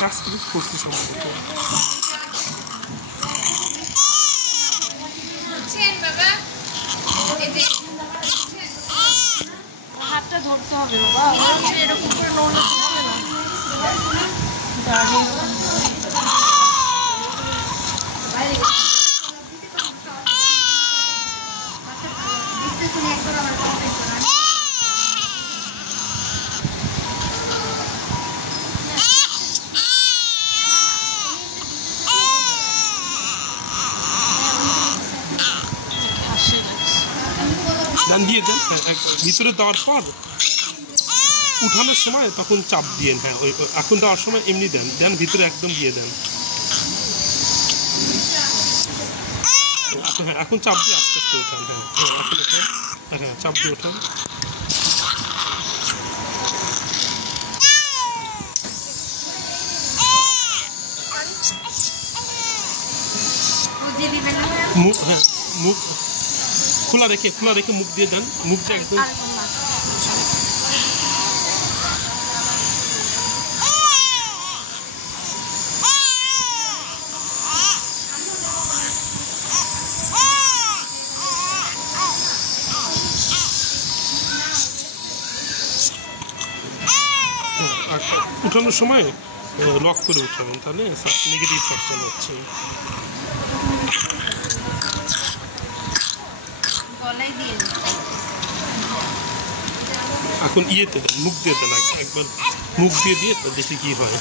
কাজটা করছি সম্ভবত। হাতটা ধরতে হবে বাবা, এরকম করে নড়লে হবে না। দেন দিয়ে দেন, হ্যাঁ ভিতরে দেওয়ার পর উঠানোর সময় তখন চাপ দিয়ে, হ্যাঁ ওই এখন দেওয়ার সময় এমনি দেন, দেন ভিতরে একদম দিয়ে দেন। হ্যাঁ এখন চাপ দিয়ে আস্তে আস্তে উঠান, হ্যাঁ এখন উঠান, হ্যাঁ চাপ দিয়ে উঠান। মুখ, হ্যাঁ মুখ খোলা রেখে মুখ দিয়ে দেন, মুখ দিয়ে একদম। উঠানোর সময় লক করে উঠাবেন, তাহলে নেগেটিভ সাকশন হচ্ছে। এখন ইয়েতে দেন, মুখ দিয়ে দেন, একবার মুখ দিয়ে তো দেখি কি হয়।